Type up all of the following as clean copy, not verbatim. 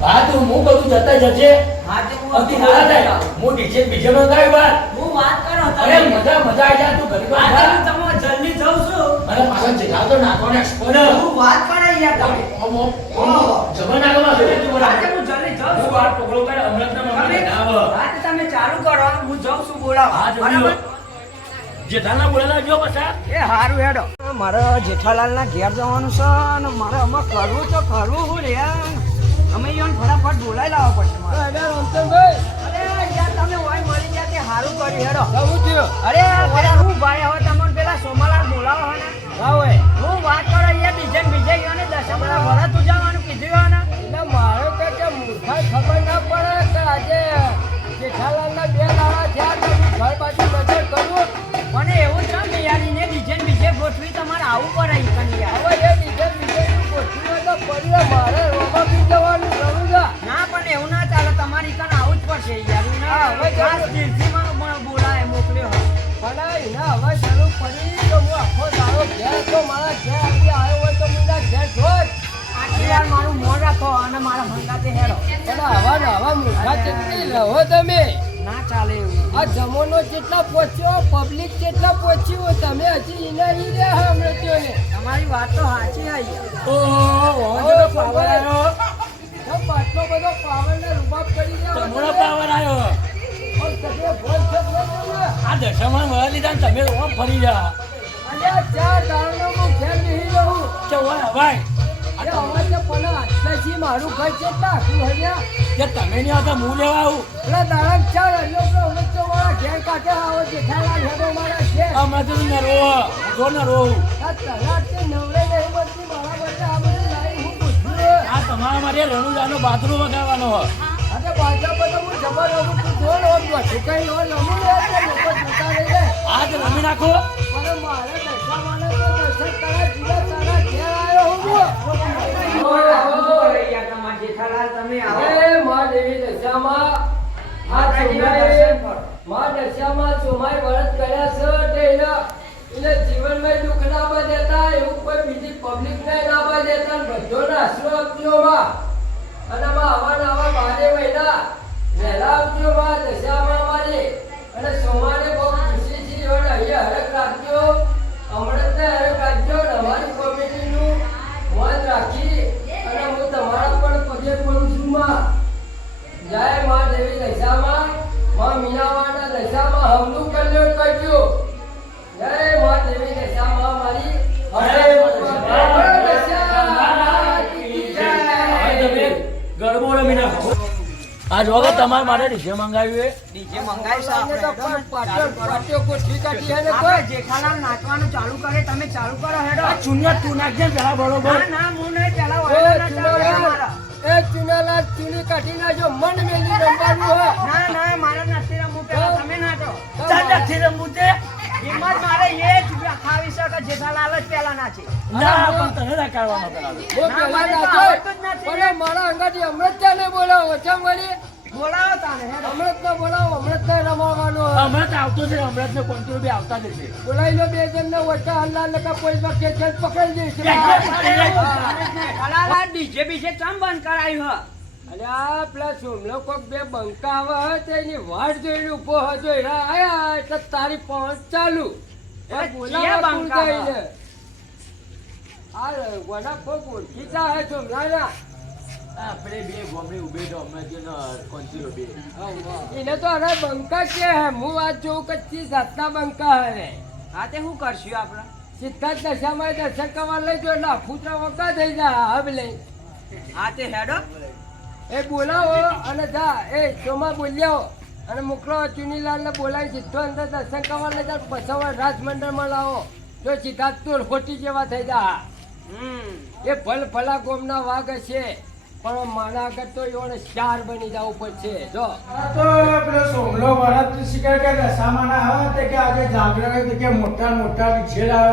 હા તું હું બધું જતા જજે. હા તે હું અતિ બોલા જાય હું ડીજે બીજે મંગાવ્યું બાર હું વાત કરો અરે મજા આવી જાય તું ઘરે બહાર તમે જલ્દી જાવ છો અરે પાછળ જગા તો નાખવાનો એક્સપર્ટ હું વાત કરે યાર તમે જમણ નાખવા દે તું બોલા હું જલ્દી જાવ છું વાત પકડો કરે અમરત ના મને આવ હા તે તમે ચાલુ કરો હું જાઉં છું બોલાવા બરાબર જેઠાલાલ બોલાવા જો પાછા એ હારું હેડો મારે જેઠાલાલ ના ઘેર જવાનું છે અને મારે આમાં કરવું તો કરવું હું રે અમે ઈવન ફટાફટ બોલાઈ લાવવા પડશે મારે અરે રમતનભાઈ અરે યાર તમે ઓય મળી ગયા તે હારું કર્યું હેડો શું થયું અરે પેલા હું ભાઈ હવે તમને પેલા સોમાલાલ બોલાવો હે ને હા ઓય હું વાત કરો યાર બીજે યોને દશામાના વરત ઉજાવાનું કીધું હે ને એટલે મારે કે મૂર્ખાઈ ખબર ના પડે કે આજે જેઠાલાલના બે દાડા થયા તો ઘર બાજુ નજર કરું મને એવું છે ને યાર એને બીજે ગોઠવી તમારે આવું પડે ઈકન યાર હવે એ બીજે ગોઠવી તો પડીએ મારે રોમા બી જવાનું જરૂર છે ના પણ એવું ના ચાલે તમારી ઈકન આવું જ પડશે યાર ના હવે ખાસ દિલ્હીમાં બોલાય મોકલ્યો પણ એના હવે શરૂ પડી તો હું આખો દાડો ઘેર તો મારા ઘેર આવી આવ્યો હોય તો મુંડા ઘેર જોત આટલી યાર મારું મોં રાખો અને મારા હંગાતે હેરો પણ હવા મૂર્ખા કેટલી રહો તમે ના ચાલે એવું આ જમોનો જેટલા પહોંચ્યો પબ્લિક જેટલા પહોંચ્યું તમે હજી ઇના ઈ રે હમણાં તમારી વાત તો સાચી આવી ઓહો પાવર આવ્યો તો પાટલો બધો પાવર ને રૂબાબ કરી દે તમારો પાવર આવ્યો ઓર તમે બોલ છો આ દશામાં વળા લીધા તમે ઓમ ફરી જા અરે ચાર દાણનો હું ઘેર નહીં રહું કે ઓય ભાઈ અરે અવાજ પણ આટલાથી મારું ઘર કેટલા આખું હર્યા કે તમે ને આ હું લેવા આવું એટલે દાડા ચાર હર્યો તો હું તો મારા ઘેર કાઢે આવો જેઠાલાલ હેડો મારા ઘેર અમે તો ન રો જો ન રો આ તલાટ નવરે નહીં બધી મારા બેટા આ બધું લાઈ હું પૂછું આ તમારા મારે રણુજાનો બાથરૂમ વગાડવાનો હ અરે બાજુ પર તો હું જબર રહું તું જોર ઓર કઈ ઓર રમું લે કે લોકો જોતા રહી લે આજ રમી નાખો પણ મારે દશા માને તો દશા તારા જીવા તારા ઘેર આવ્યો હું જીવનમાં દુઃખ ના બા દેતા એવું કોઈ બીજી પબ્લિક ને ના બા દેતા બધો નાશરો આપજો અને આવા બારે મહિના વહેલા આપજો દશામાં મારે અને સોમાને બહુ ખુશી છે અહીંયા હરક રાખજો અમૃતને હરક રાખજો અમારી કોમિટીનું મન રાખી અને હું તમારા પણ પગે પડું છું માં જય મા દેવી દશામાં મા મીનાવાના દશામાં હમનું કલ્યાણ કરજો જય મા દેવી દશામાં મારી ગરબો રમી નાખો આ જોગો તમાર માટે ડીજે મંગાવ્યું ડીજે મંગાવી તો પાટિયો કોઠી કાઢી હે ને કોઈ જેઠાલાલ નાચવાનું ચાલુ કરે તમે ચાલુ કરો હેડો ચુનિયા તું નાખજે પેલા બરોબર ના હું નહીં પેલા વાળા મારા એ ચુનાલાલ ચુની કાઢી નાજો મન મેલી રમવાનું હે ના મારા નથી રમવું પેલા તમે નાચો ચાલ નથી રમવું તે હિંમત મારે એ જ ખાવી શકે જેઠાલાલ જ પેલા નાચે ના પણ તને ના કરવાનો પેલા પણ મારા અંગાથી અમૃતને બોલાવો ચમ વળી બોલાવો તાને અમૃતને બોલાવો અમૃતને રમાવાનો અમૃત આવતો છે અમૃતને કોન્ટ્રોલ બી આવતા જશે બોલાઈ લો બે જણને વચ્ચે હલ્લા લકા કોઈ વખતે ખેલ પકડી દઈશ હલાલા ડીજે બીજે ચમ બંધ કરાયું હ અલ્યા પેલા સોમલો કોક બે બંકા આવે તેની વાટ જોઈને ઉભો હતો આયા એટલે તારી પહોંચ ચાલુ એ બોલાવા બંકા આ ગોડા કોક ઓળખીતા હે સોમલાના આપણે બે ગોમડી ઉભે તો અમે જે કોન્ચીલો બે એને તો અરે બંકા કે હે હું વાત જોઉં કે ચી જાતના બંકા હે રે હા તે શું કરશું આપણે સીધા દશામાં દર્શન કરવા લઈ જો એટલે અફૂતરા વખત થઈ જાય હવે લઈ હા તે હેડો એ બોલાવો અને જા એ સોમા બોલ્યાવો અને મોકલો ચુનીલાલને બોલાવી સીધો અંદર દર્શન કરવા લઈ જાય પછી રાજમંડળમાં લાવો જો સીધા તોર ખોટી જેવા થઈ જા એ ભલા ગોમના વાઘ છે પણ મારા આગળ તો એવોને ચાર બની જવું પડશે જો તો પેલો સોમલો વરત શિકાર કે દશામાના આવે તે કે આજે જાગરણ કે મોટા વિછેડા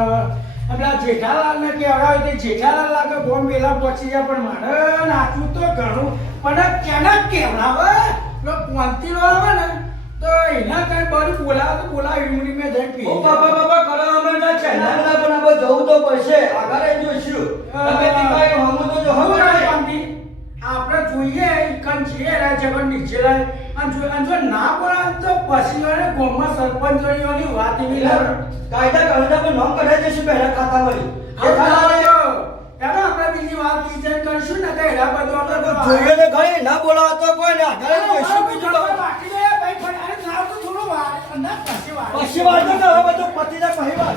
આપણા જેઠાલાલ ને કે અડાવે તે જેઠાલાલ લાગે બોમ વેલા પહોંચી જાય પણ મારે નાચવું તો ઘણું પણ કેના કેવડાવે પેલો પોંતીનો ઈમડી મે જઈ પી ઓ બાબા કરો અમે ના છે ના પણ આપણે જવું તો પડશે આગળ જોઈશું તમે દીકરાએ હમું તો જો હવે આપણે જોઈએ ઈકન છે રાજ્ય પર નીચે લાય અને જો ના બોલા તો પછી વાળે ગોમમાં સરપંચ જોડીઓની વાત એવી લાવ કાયદા કાયદા પર નામ કઢાઈ જશે પહેલા ખાતા વળી ચાલો આપણે બીજી વાત વિચાર કરીશું ને તો એના બધું આપણે જોઈએ તો ખરી ના બોલાવો તો કોઈ ના આગળ જોઈશું બીજું તો બાકી રે ભાઈ પણ અરે નાવ તો થોડો વાર ના પછી વાર તો હવે બધું પતિના પહેલી વાર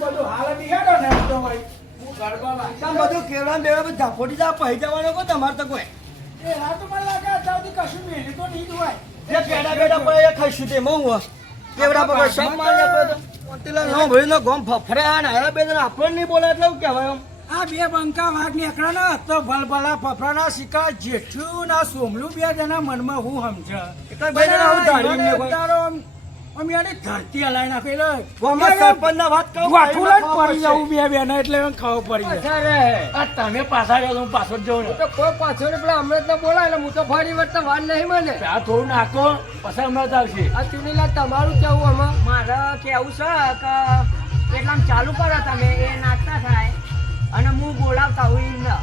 બધું હાલ બિહાડો ને તો ભાઈ હું ગરબા તમ બધું કેવડા બેડા બધું ઝાપોટી જા પહે જવાનો કો તમાર તો કોઈ એ હા તો મને લાગે અત્યારથી કશું મેલી તો નહીં હોય જે પેડા બેડા પર એ ખાઈશું તે મઉ કેવડા પર સબ મારે તો પતિલા નો ભઈનો ગોમ ફફરે ને આ બેદરા આપણને નહીં બોલે એટલે શું કહેવાય એમ આ બે બંકા વાઘ નીકળ્યા ને તો ભલભલા ફફરાના સિક્કા જેઠું ના સોમલું બે જણા મનમાં હું સમજ એટલે બે જણા હું ધાર્યું ને કોઈ તારો અમે યાર ધરતી હલાઈ નાખે એટલે ગોમાં સરપંચના વાત કહું વાઠુલા જ પડી જવું બે બેના એટલે એમ ખાવ પડી જાય આ તમે પાછા જાઓ હું પાછો જ જાઉં ને તો કોઈ પાછળ પેલા હમણાં તો બોલાય એટલે હું તો ફરી વળતા વાર નહીં મને આ થોડું નાખો પછી હમણાં જ આવશે આ ચુનીલા તમારું કેવું આમાં મારે કેવું છે કે એટલામ ચાલુ કરો તમે એ નાખતા થાય અને હું બોલાવતા હોય એમ ના.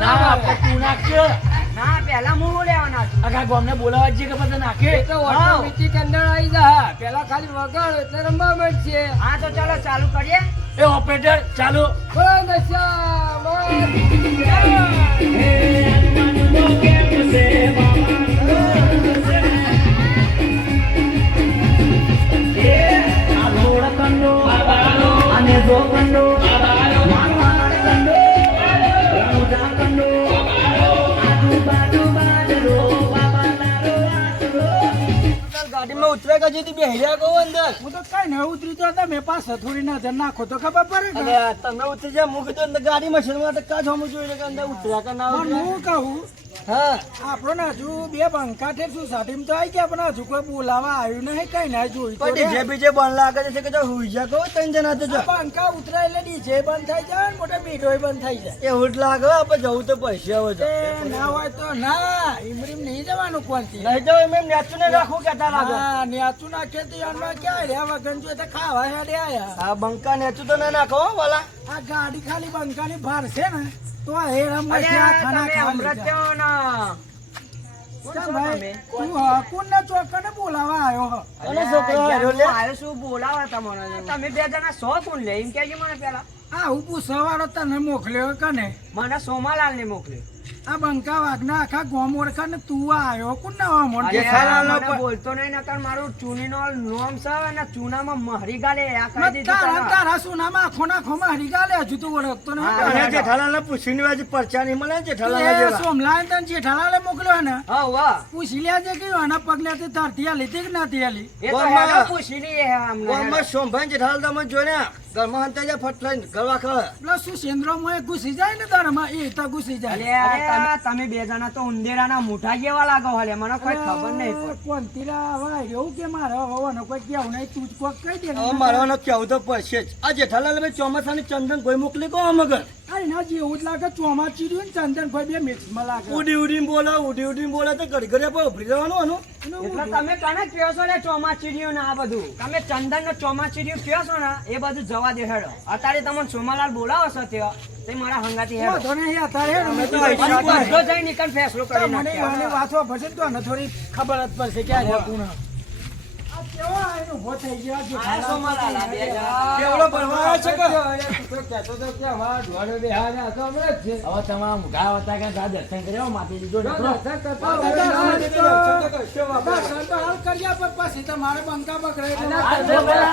ના આપણે તું નાખજો ના પહેલા હું લેવાના છું. આખા ગામને બોલાવા જ છે કે બધા નાખે એ તો વોટર મીઠી કંદર આવી જા પેલા ખાલી વગાડો એટલે રમવા મળશે હા તો ચાલો ચાલુ કરીએ. એ ઓપરેટર ચાલુ બોલો નશા ગાડીમાં ઉતરે કે જેથી બેહ્યા કહો અંદર હું તો કઈ ન ઉતરી તો હતા મેં પાસ થોડી નજર નાખો તો ખબર પડે ને અરે તમે ઉતરી જા મુક તો અંદર ગાડીમાં શરૂઆત કાજ હમ જોઈને કે અંદર ઉતર્યા કે ના પણ ઉતર્યા હું કહું હા આપણો ને હજુ બે બંકા ઠેર સોસાયટીમાં તો આવી ગયા પણ હજુ કોઈ બોલાવા આવ્યું નહીં કઈ ના જોયું તો પણ ડીજે બીજે બંધ લાગે છે કે જો હુઈ જા કહો ત્રણ જણા તો જો બંકા ઉતરાય એટલે ડીજે બંધ થઈ જાય ને મોટા મીઠોય બંધ થઈ જાય એવું જ લાગે આપણે જવું તો પૈસા આવે છે એ ના હોય તો ના ઈમરીમ નહીં જવાનું કોણથી નહીં તો એમ નેચું ને રાખું કેતા લાગે હા નેચું નાખે તો યારમાં ક્યાં રહ્યા વગન જો તો ખાવા હેડે આયા આ બંકા નેચું તો ના નાખો હો વાલા આ ગાડી ખાલી બંકાની ભાર છે ને તો આ હેરામ અરે આ ખાના તમે હમણાં જ ખાવા કહો ને. તું કોણના ચોકને બોલાવા આવ્યો હ અને છોકરો હાર્યો લે. હું આવ્યો છું બોલાવા તમને. તમે બે જણા સો કોણ લે એમ કહેજો મને પેલા. આ હું પૂછવાવાળો તને મોકલ્યો કને મને સોમાલાલ ને મોકલ્યો. આ બંકા વાઘના આખા ગોમ ઓળખા ને તું આવ્યો કોણ ના મોન અરે જેઠાલાલનો મને બોલતો નહીં નકર મારું ચૂનીનો નોમ છે અને ચૂનામાં મહરી ગાલે આ કહી દીધું તારા તને. તારા સુનામાં આખો ના ખોમાં હરી ગાલે હજુ તું ઓળખતો હા, અને નહીં જેઠાલાલને પૂછીને વાજી પરચા નહીં મળે ને તું જેઠાલાલના એ જેવા. સોમલાલ તને જેઠાલાલે મોકલ્યો ને હા વાહ પૂછી લેજે કે આના પગલે તે ધરતી આલી હતી કે નથી આલી એ તો ગોમાં- હેડો પૂછી લઈએ અમને. ગામમાં સોમભાઈ જેઠાલાલ તમે જોઈને ઘરમાં હંતાઈ જાય ફટ લઈને ઘરવા ખરે. પેલો શું સેન્દ્રોમાં એ ઘૂસી જાય ને તારામાં એ તો ઘૂસી જાય અરે તમે બે જણા તો ઉંદેરાના મુઠા જેવા લાગો હાલે મને કોઈ ખબર નહીં પડે. કોંતીલા વાય એવું કે મારે હોવાનો કોઈ કેવું નહીં તું જ કોક કહી દે હવે મારવાનો કેવું તો પડશે જ. આ જેઠાલાલ ભાઈ ચોમાસાની ચંદન કોઈ મોકલી કહો મગર અરે ના જેવું જ લાગે ચોમાસી રહ્યું ને ચંદન ભાઈ બે મિક્સમાં લાગે ઉડી ઉડીને બોલે તો ઘડી ઘડી આપણે ઉભરી જવાનું આનું. એટલે તમે કને કહો છો ને ચોમાચીડિયું ને આ બધું તમે ચંદન નો ચોમાચીડિયું કહો છો ને એ બધું જવા દે હેડો. અત્યારે તમને સોમાલાલ બોલાવો છો ત્યાં તે મારા હંગાથી હેડો. વાંધો નહીં અત્યારે અમે તો પછી પૈસા બધો બધો જઈ નીકળ ફેસલો કરી મને નાખ્યો. એવાની વાતો ભજન તો આને થોડી ખબર જ પડશે ક્યાં છે કોણ. આ કેવો આ એનો ઉભો થઈ ગયો આ આ સોમાલાલ આ બે જણા. કેવડો ભરવા આવ્યો છે કે? હવે તમારા મુઢા હતા કે આ દર્શન કર્યા માતાજી જો નીકળો. તો હાલ કર્યા પણ પછી તમારે બંકા પકડાય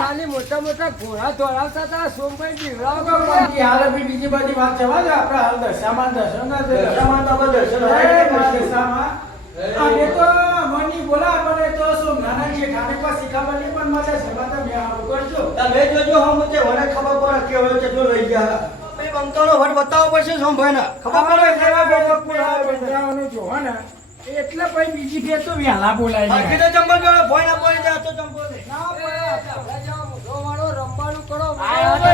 ખાલી મોટા મોટા ઘોડા દોડાવતા હતા સોમભાઈ બીવડાવ હાલ બી બીજી બધી વાત જવા દે આપણે હાલ દશામાં દર્શન ના દશામાં તો આપણે દર્શન હે, હોય. મારા દશામાં. અને તો મની બોલા પડે તો શું નાના જેઠાને પછી ખબર નહીં પણ મજા છે બધા બે આવું કરજો તમે જોજો હમ તે મને ખબર પડે કેવડો ચટલો લઈ ગયા. ભાઈ બંકાનો વટ બતાવવો પડશે સોમભાઈને. ખબર પડે કે એવા બે પગ પૂરા આવે છે. બંધાવાનું જોવો ને એટલે પછી બીજી ફેર તો વહેલા બોલાય બાકી તો ચંપલ પહેરો, ભોય ના પડી જાય તો ચંપલ નહીં. રમવાનું કરો આયો તો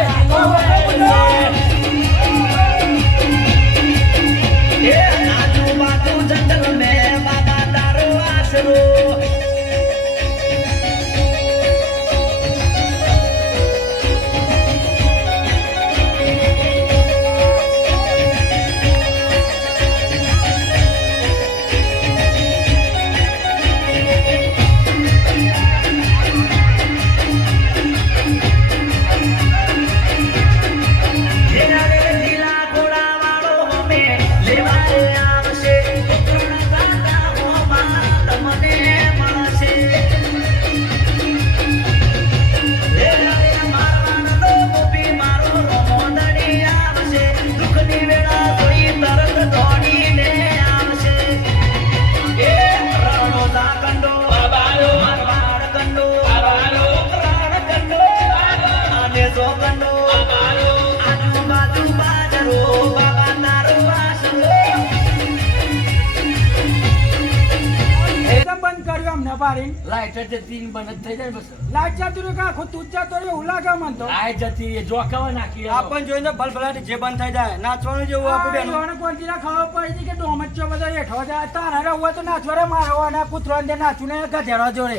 રહ્યું અમને પાડીને? લાઈટર જતી ને બંધ જ થઈ જાય બસ લાઈટ જતું રહ્યું કે આખું તું જ જતો રહ્યો એવું લાગે મને તો. લાઈટ જતી એ જોકાવા નાખી આપણ જોઈને ભલભલાટી જે બંધ થઈ જાય નાચવાનું જેવું આપણું બેનું લોને કોણતીના ખબર પડી હતી કે ડોમચ્ચો બધા હેઠો જાય. તારા રહેવું તો નાચવા રે મારો અને કૂતરાને જે નાચું ને ગધેડો જોડે.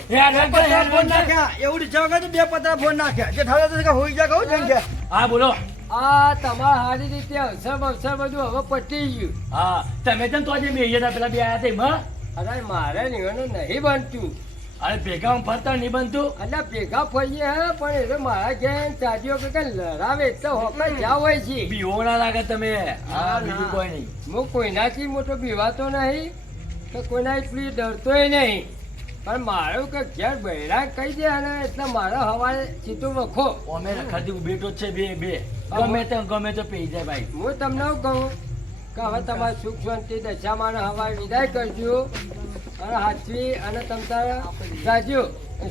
ફોન નાખ્યા એવું રીચા વગર તો 2 પતરા ફોન નાખ્યા જે ઠાવે તો હોઈ જાય કહું જેમ કે હા બોલો આ તમારા સારી રીતે અવસર બધું હવે પટી ગયું. હા તમે જેમ તો આજે મેં પેલા બે આયા તેમાં અરે મારે નિવેડું નહીં બનતું. અરે ભેગા ફરતા નહીં બનતું એટલે ભેગા ફરીએ હે પણ એ મારા ઘેર ચાજીઓ કે લડાવે એટલે હોકર જ્યાં હોય છે. બીવો ના લાગે તમે હા બીજું કોઈ નહીં હું કોઈનાથી મોટો બીવાતો નહીં તો કોઈના એટલી ડરતોય નહીં પણ મારું કે ઘેર બહેરા કહી દે અને એટલે મારો હવારે સીધું વખો. અમે રખાતી બેઠો જ છે બે ગમે તો પી જાય ભાઈ હું તમને એવું કહું કે હવે તમારે સુખ શાંતિ દશામાં હવારે વિદાય કરજો અને હાચવી અને તમ તારા જાજો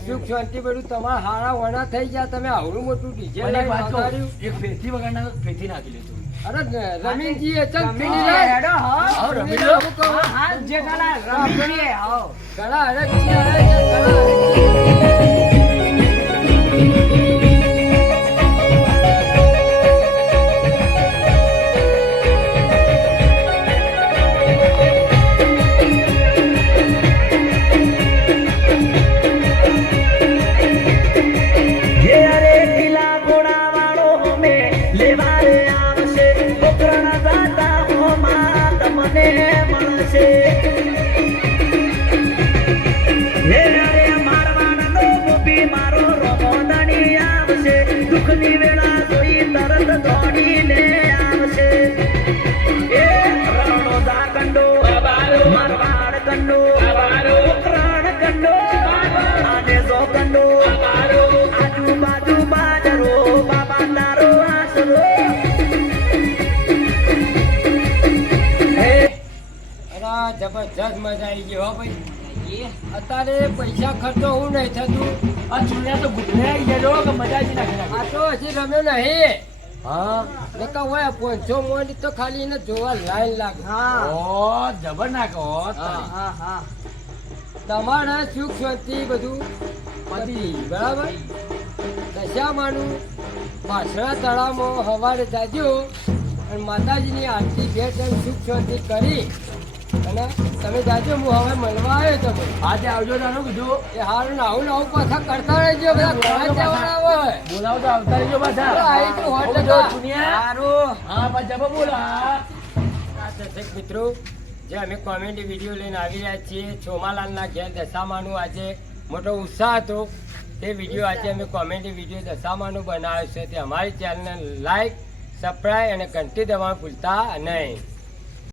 સુખ શાંતિ બધું તમારા હારા વણા થઈ ગયા. તમે આવડું મોટું ડીજે મને એક વાત કહું, લગાડ્યું. એક ફેરથી વગાડના ફેરથી નાખી લેજો અરે રમીનજી એ ચલ રમીનજી, પીડી લાય. હેડો, હા. આવો, રમી પીડી લો. લાવું કહું. હા જે ગણા રમીએ આવો ઘણા હરખ છે, ઘણા હરખ છે. દુઃખની વેળા જોઈ તરત દોડીને આવશે એ રણોદા કંડો મારવાડ કંડો ઉત્તરાયણ કંડો આને જો કંડો આજુબાજુ બાજરો બાબા તારો આસરો અરે જબરજસ્ત મજા આવી ગઈ હો ભાઈ. અત્યારે પૈસા ખર્ચો હું નહીં થતું. આ ચૂડિયા તો ગુટને આવી જાય કે મજા જ નાખી નાખી આ તો હજી રમ્યો નહીં. હા નકા હોય 500 મોડી તો ખાલી એને જોવા લાઈન લાગે. ઓ જબર નાખો હા હા તમારા સુખ શાંતિ બધું પતી બરાબર. દશામાનું પાછળા તળાવમાં હવારે જાજો અને માતાજીની આરતી 2 ટાઈમ સુખ શાંતિ કરી અને તમે જાજો. હું હવે મળવા આવ્યો તમે આજે આવજો તારું કીધું એ હારું આવું પાછા કરતા રહેજો. બધા ઘણા જવાના હોય. બોલાવો તો આવતા રહેજો પાછા આવી ગયું હોટ આવજો, ટકા. ચુનિયા. સારું. હા પાછા જબર બોલા આ દર્શક મિત્રો જે અમે કોમેડી વિડીયો લઈને આવી રહ્યા છીએ છોમાલાલના ઘેર દશામાનું આજે મોટો ઉત્સાહ હતો તે વિડીયો આજે અમે કોમેડી વિડીયો દશામાનું બનાવ્યો છે તે અમારી ચેનલને લાઈક સબસ્ક્રાઈબ અને ઘંટી દબાવવાનું ભૂલતા નહીં.